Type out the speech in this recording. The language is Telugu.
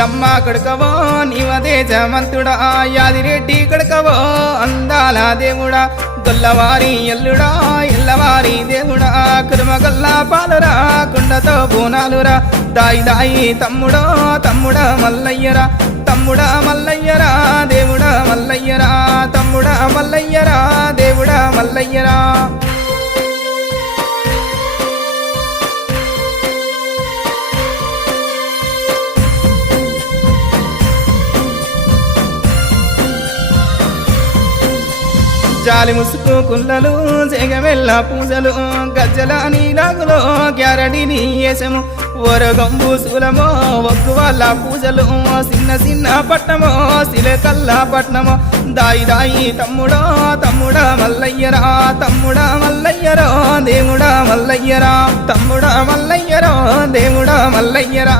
నీలమ్మ కొడుకవో నీవదే జమంతుడా యాదిరెడ్డి కొడుకవో అందాల దేవుడా గొల్లవారి ఎల్లుడా ఎల్లవారి దేవుడా కురుమగల్ల పాలురా కుండతో బోనాలురా దాయి దాయి తమ్ముడో తమ్ముడా మల్లయ్యరా తమ్ముడా మల్లయ్యరా దేవుడా మల్లయ్యరా తమ్ముడా మల్లయ్యరా దేవుడా మల్లయ్యరా జాలి ముసుకు కుల్లలు జగమెల్ల పూజలు గజ్జల నీలాగులో గ్యారడిని వేసము ఓరగంబు శూలమో ఒగ్గు వాళ్ళ పూజలు చిన్న చిన్న పట్నమో సిలకల్లా పట్నమో దాయి దాయి తమ్ముడో తమ్ముడా మల్లయ్యరా తమ్ముడా మల్లయ్యరో దేవుడా మల్లయ్యరా తమ్ముడా మల్లయ్యరో దేవుడా మల్లయ్యరా